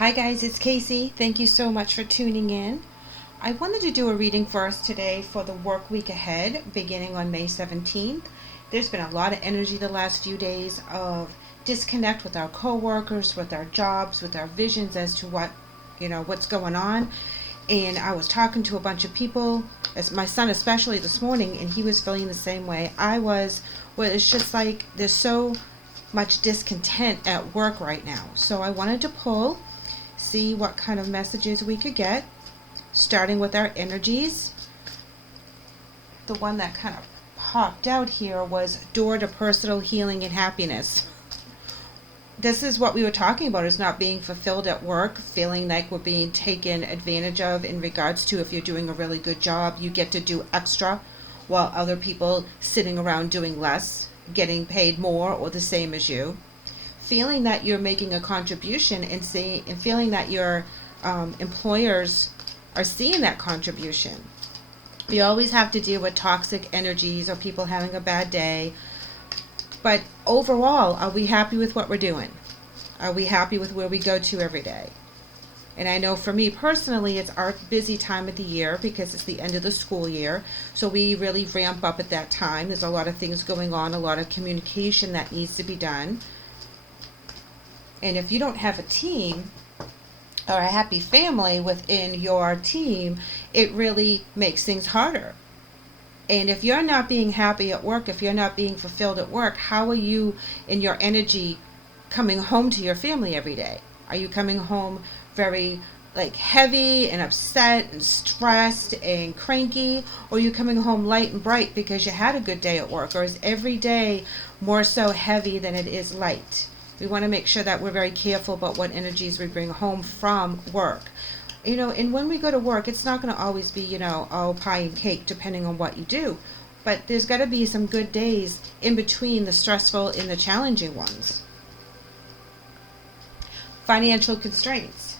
Hi guys, it's Kaycee. Thank you so much for tuning in. I wanted to do a reading for us today for the work week ahead, beginning on May 17th. There's been a lot of energy the last few days of disconnect with our coworkers, with our jobs, with our visions as to what's going on. And I was talking to a bunch of people, as my son especially this morning, and he was feeling the same way I was. Well, it's just like there's so much discontent at work right now. So I wanted to pull, see what kind of messages we could get, starting with our energies. The one that kind of popped out here was door to personal healing and happiness. This is what we were talking about, is not being fulfilled at work, feeling like we're being taken advantage of in regards to if you're doing a really good job, you get to do extra while other people sitting around doing less, getting paid more or the same as you. Feeling that you're making a contribution and feeling that your employers are seeing that contribution. We always have to deal with toxic energies or people having a bad day. But overall, are we happy with what we're doing? Are we happy with where we go to every day? And I know for me personally, it's our busy time of the year because it's the end of the school year. So we really ramp up at that time. There's a lot of things going on, a lot of communication that needs to be done. And if you don't have a team or a happy family within your team, it really makes things harder. And if you're not being happy at work, if you're not being fulfilled at work, how are you in your energy coming home to your family every day? Are you coming home very heavy and upset and stressed and cranky? Or are you coming home light and bright because you had a good day at work? Or is every day more so heavy than it is light? We want to make sure that we're very careful about what energies we bring home from work. And when we go to work, it's not going to always be, all pie and cake depending on what you do. But there's got to be some good days in between the stressful and the challenging ones. Financial constraints.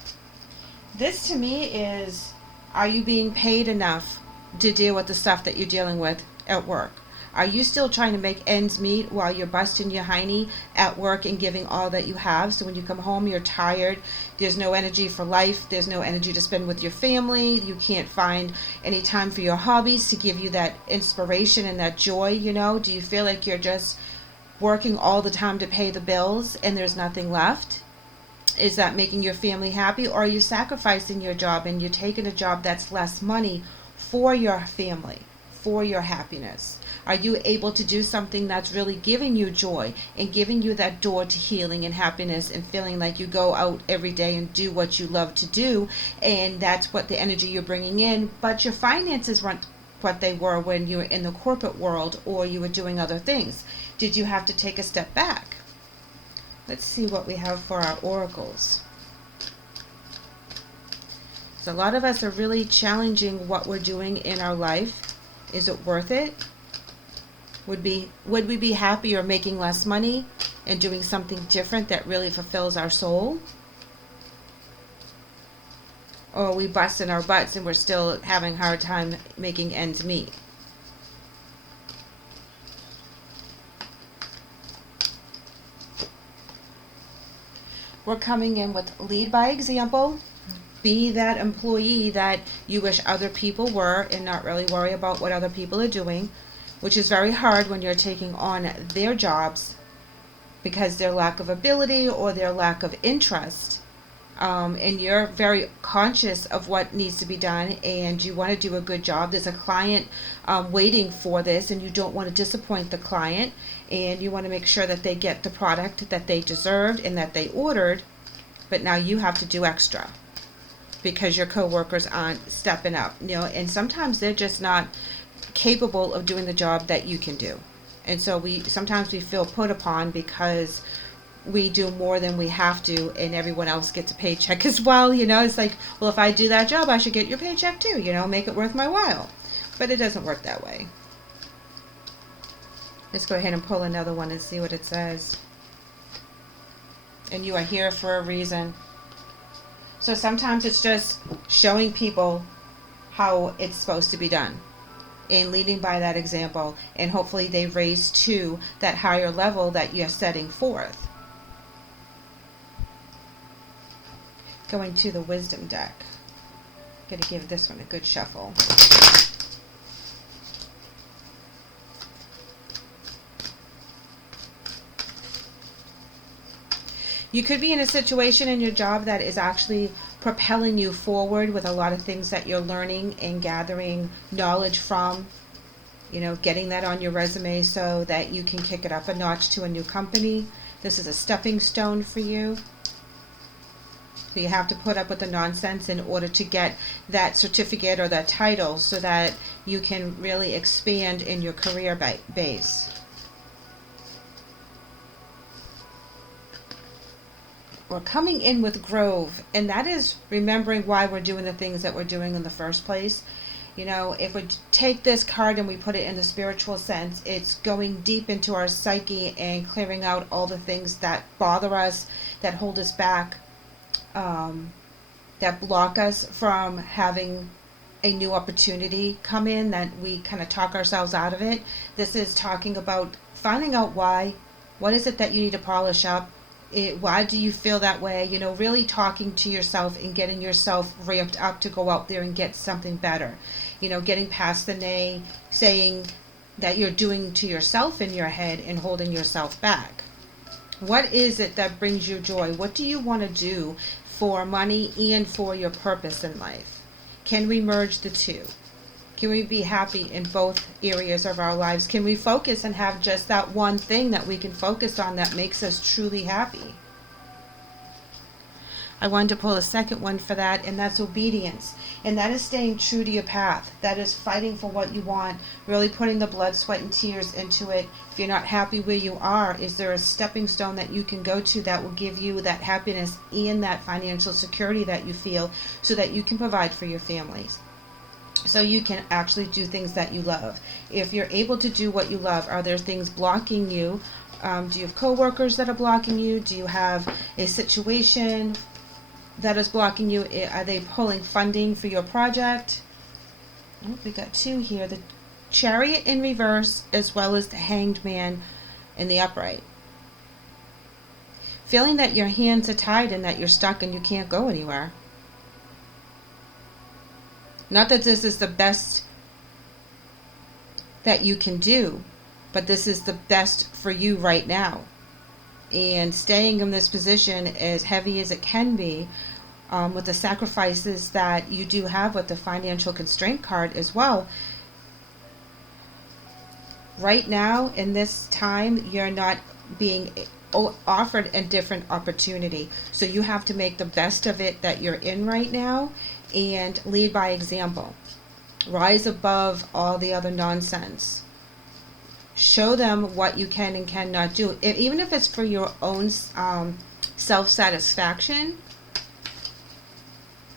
This to me is, are you being paid enough to deal with the stuff that you're dealing with at work? Are you still trying to make ends meet while you're busting your hiney at work and giving all that you have? So when you come home, you're tired. There's no energy for life. There's no energy to spend with your family. You can't find any time for your hobbies to give you that inspiration and that joy, Do you feel like you're just working all the time to pay the bills and there's nothing left? Is that making your family happy? Or are you sacrificing your job and you're taking a job that's less money for your family, for your happiness? Are you able to do something that's really giving you joy and giving you that door to healing and happiness and feeling like you go out every day and do what you love to do, and that's what the energy you're bringing in, but your finances weren't what they were when you were in the corporate world or you were doing other things? Did you have to take a step back? Let's see what we have for our oracles. So a lot of us are really challenging what we're doing in our life. Is it worth it? Would we be happier making less money and doing something different that really fulfills our soul? Or are we busting our butts and we're still having a hard time making ends meet? We're coming in with lead by example. Be that employee that you wish other people were and not really worry about what other people are doing, which is very hard when you're taking on their jobs because their lack of ability or their lack of interest. And you're very conscious of what needs to be done and you want to do a good job. There's a client waiting for this and you don't want to disappoint the client, and you want to make sure that they get the product that they deserved and that they ordered, but now you have to do extra because your coworkers aren't stepping up, and sometimes they're just not capable of doing the job that you can do. And so sometimes we feel put upon because we do more than we have to and everyone else gets a paycheck as well. It's like, well, if I do that job, I should get your paycheck too, make it worth my while. But it doesn't work that way. Let's go ahead and pull another one and see what it says. And you are here for a reason. So sometimes it's just showing people how it's supposed to be done and leading by that example, and hopefully they raise to that higher level that you're setting forth. Going to the wisdom deck. Gonna give this one a good shuffle. You could be in a situation in your job that is actually propelling you forward with a lot of things that you're learning and gathering knowledge from. You know, getting that on your resume so that you can kick it up a notch to a new company. This is a stepping stone for you. So you have to put up with the nonsense in order to get that certificate or that title so that you can really expand in your career base. We're coming in with Grove, and that is remembering why we're doing the things that we're doing in the first place. You know, if we take this card and we put it in the spiritual sense, it's going deep into our psyche and clearing out all the things that bother us, that hold us back, that block us from having a new opportunity come in, that we kind of talk ourselves out of it. This is talking about finding out why. What is it that you need to polish up? Why do you feel that way? You know, really talking to yourself and getting yourself ramped up to go out there and get something better. You know, getting past the saying that you're doing to yourself in your head and holding yourself back. What is it that brings you joy? What do you want to do for money and for your purpose in life? Can we merge the two? Can we be happy in both areas of our lives? Can we focus and have just that one thing that we can focus on that makes us truly happy? I wanted to pull a second one for that, and that's obedience. And that is staying true to your path. That is fighting for what you want, really putting the blood, sweat, and tears into it. If you're not happy where you are, is there a stepping stone that you can go to that will give you that happiness and that financial security that you feel so that you can provide for your families? So you can actually do things that you love. If you're able to do what you love, are there things blocking you? Do you have coworkers that are blocking you? Do you have a situation that is blocking you? Are they pulling funding for your project? Oh, we got two here. The Chariot in reverse as well as the Hanged Man in the upright. Feeling that your hands are tied and that you're stuck and you can't go anywhere. Not that this is the best that you can do, but this is the best for you right now. And staying in this position, as heavy as it can be, with the sacrifices that you do have with the financial constraint card as well, right now in this time you're not being offered a different opportunity, so you have to make the best of it that you're in right now and lead by example. Rise above all the other nonsense. Show them what you can and cannot do, even if it's for your own self-satisfaction.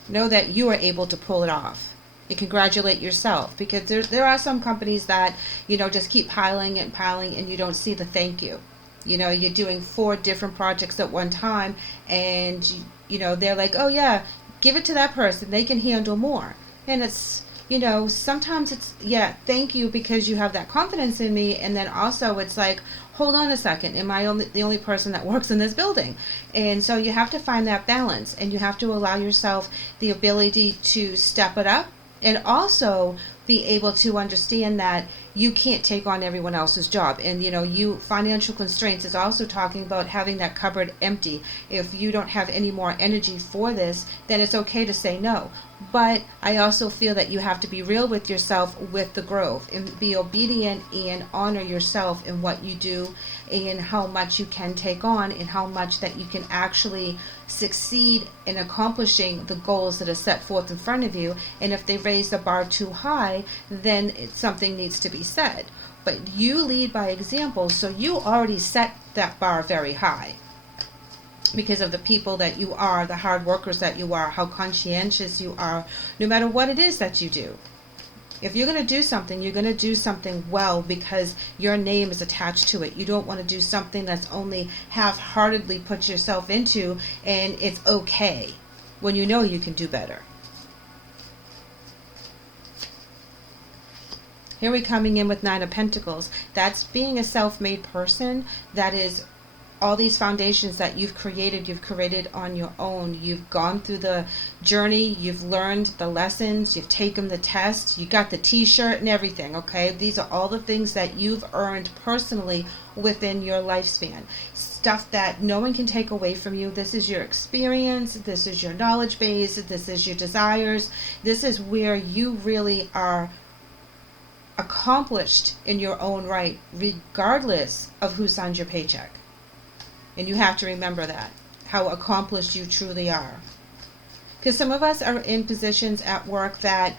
Know that you are able to pull it off. You congratulate yourself, because there are some companies that, you know, just keep piling and piling and you don't see the thank you. You know, you're doing 4 different projects at one time and you know, they're like, oh yeah, give it to that person, they can handle more. And it's, you know, sometimes it's, yeah, thank you because you have that confidence in me, and then also it's like, hold on a second, am I the only person that works in this building? And so you have to find that balance, and you have to allow yourself the ability to step it up, and also be able to understand that you can't take on everyone else's job. And you know, financial constraints is also talking about having that cupboard empty. If you don't have any more energy for this, then it's okay to say no. But I also feel that you have to be real with yourself with the growth, and be obedient and honor yourself in what you do and how much you can take on and how much that you can actually succeed in accomplishing the goals that are set forth in front of you. And if they raise the bar too high, then something needs to be said. But you lead by example, so you already set that bar very high because of the people that you are, the hard workers that you are, how conscientious you are, no matter what it is that you do. If you're going to do something, you're going to do something well because your name is attached to it. You don't want to do something that's only half-heartedly put yourself into and it's okay when you know you can do better. Here we're coming in with 9 of Pentacles. That's being a self-made person that is all these foundations that you've created on your own. You've gone through the journey, you've learned the lessons, you've taken the test, you got the t-shirt and everything, okay? These are all the things that you've earned personally within your lifespan. Stuff that no one can take away from you. This is your experience, this is your knowledge base, this is your desires. This is where you really are accomplished in your own right, regardless of who signs your paycheck. And you have to remember that, how accomplished you truly are. Because some of us are in positions at work that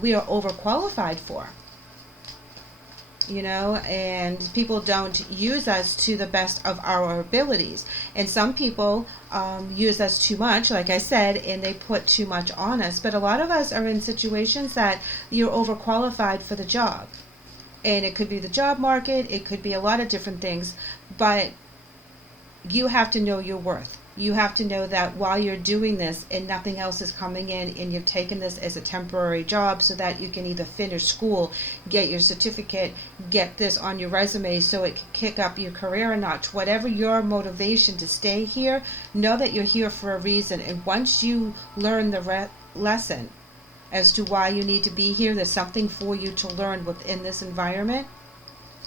we are overqualified for, and people don't use us to the best of our abilities. And some people use us too much, like I said, and they put too much on us. But a lot of us are in situations that you're overqualified for the job. And it could be the job market, it could be a lot of different things, but you have to know your worth. You have to know that while you're doing this and nothing else is coming in, and you've taken this as a temporary job so that you can either finish school, get your certificate, get this on your resume so it can kick up your career a notch. Whatever your motivation to stay here, know that you're here for a reason. And once you learn the lesson as to why you need to be here, there's something for you to learn within this environment,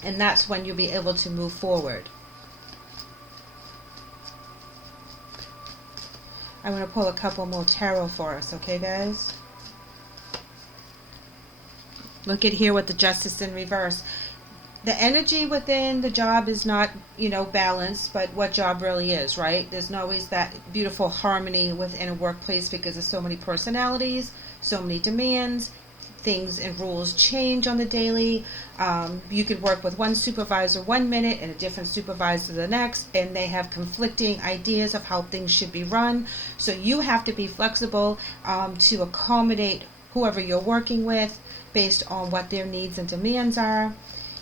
and that's when you'll be able to move forward. I'm going to pull a couple more tarot for us, okay, guys? Look at here with the Justice in reverse. The energy within the job is not, balanced, but what job really is, right? There's not always that beautiful harmony within a workplace because there's so many personalities, so many demands. Things and rules change on the daily. You could work with one supervisor 1 minute and a different supervisor the next, and they have conflicting ideas of how things should be run. So you have to be flexible to accommodate whoever you're working with based on what their needs and demands are.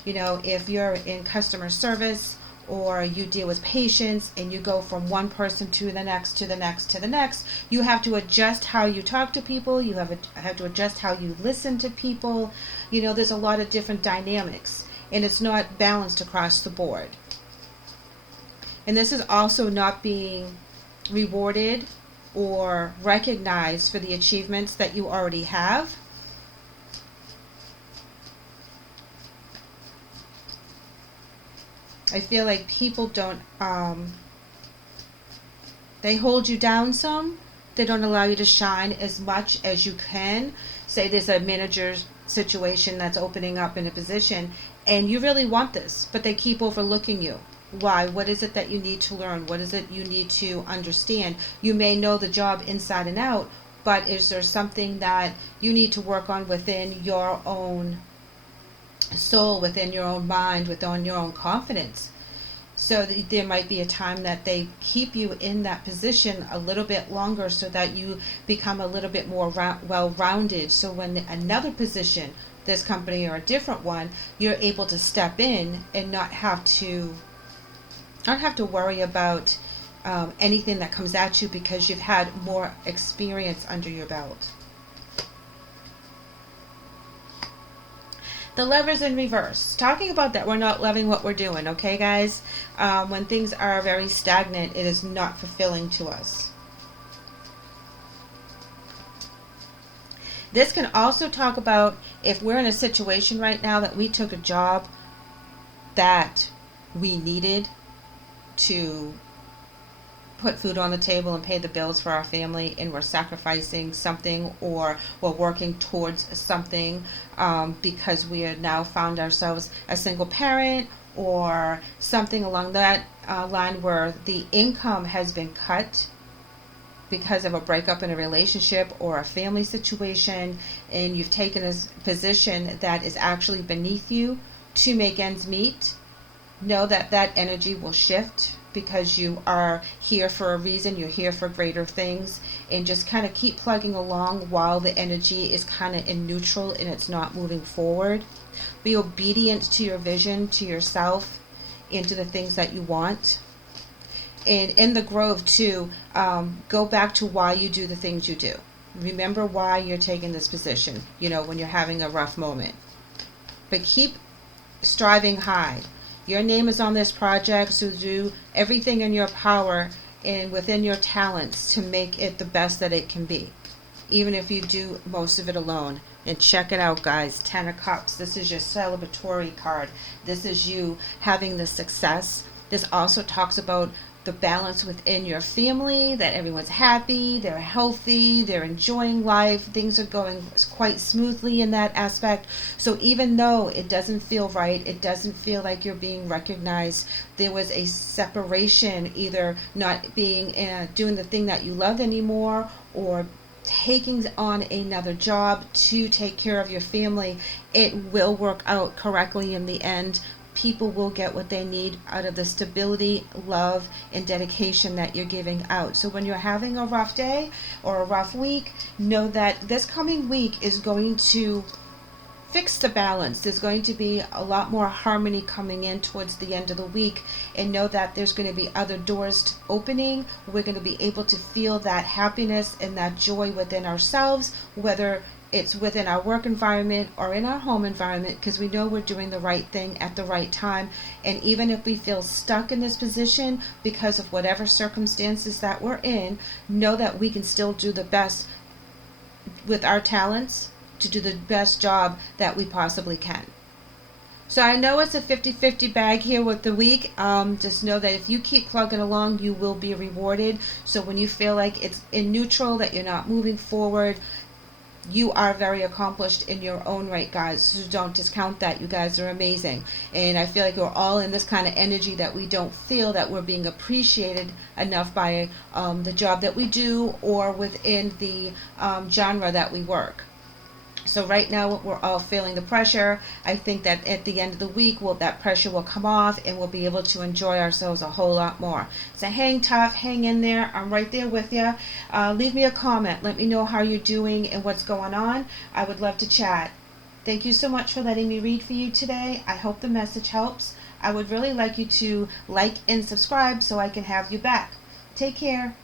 If you're in customer service, or you deal with patients and you go from one person to the next, to the next, to the next, you have to adjust how you talk to people. You have to adjust how you listen to people. There's a lot of different dynamics, and it's not balanced across the board. And this is also not being rewarded or recognized for the achievements that you already have. I feel like people don't, they hold you down some. They don't allow you to shine as much as you can. Say there's a manager's situation that's opening up in a position, and you really want this, but they keep overlooking you. Why? What is it that you need to learn? What is it you need to understand? You may know the job inside and out, but is there something that you need to work on within your own soul, within your own mind, within your own confidence? So there might be a time that they keep you in that position a little bit longer so that you become a little bit more well-rounded. So when another position, this company or a different one, you're able to step in and not have to worry about anything that comes at you because you've had more experience under your belt. The Lovers in reverse. Talking about that we're not loving what we're doing, okay, guys? When things are very stagnant, it is not fulfilling to us. This can also talk about if we're in a situation right now that we took a job that we needed to put food on the table and pay the bills for our family, and we're sacrificing something, or we're working towards something because we have now found ourselves a single parent or something along that line where the income has been cut because of a breakup in a relationship or a family situation, and you've taken a position that is actually beneath you to make ends meet. Know that that energy will shift because you are here for a reason. You're here for greater things, and just kind of keep plugging along while the energy is kind of in neutral and it's not moving forward. Be obedient to your vision, to yourself, and to the things that you want. And in the grove too, go back to why you do the things you do. Remember why you're taking this position, when you're having a rough moment. But keep striving high. Your name is on this project, so do everything in your power and within your talents to make it the best that it can be, even if you do most of it alone. And check it out, guys. 10 of Cups. This is your celebratory card. This is you having the success. This also talks about the balance within your family, that everyone's happy, they're healthy, they're enjoying life, things are going quite smoothly in that aspect. So even though it doesn't feel right, it doesn't feel like you're being recognized, there was a separation, either not being doing the thing that you love anymore, or taking on another job to take care of your family, it will work out correctly in the end. People will get what they need out of the stability, love, and dedication that you're giving out. So when you're having a rough day or a rough week, know that this coming week is going to fix the balance. There's going to be a lot more harmony coming in towards the end of the week, and know that there's going to be other doors opening. We're going to be able to feel that happiness and that joy within ourselves, whether it's within our work environment or in our home environment, because we know we're doing the right thing at the right time. And even if we feel stuck in this position because of whatever circumstances that we're in, know that we can still do the best with our talents to do the best job that we possibly can. So I know it's a 50-50 bag here with the week. Just know that if you keep plugging along, you will be rewarded. So when you feel like it's in neutral, that you're not moving forward, you are very accomplished in your own right, guys. So don't discount that. You guys are amazing. And I feel like we're all in this kind of energy that we don't feel that we're being appreciated enough by the job that we do, or within the genre that we work. So right now we're all feeling the pressure. I think that at the end of the week, that pressure will come off, and we'll be able to enjoy ourselves a whole lot more. So hang tough, hang in there. I'm right there with you. Leave me a comment. Let me know how you're doing and what's going on. I would love to chat. Thank you so much for letting me read for you today. I hope the message helps. I would really like you to like and subscribe so I can have you back. Take care.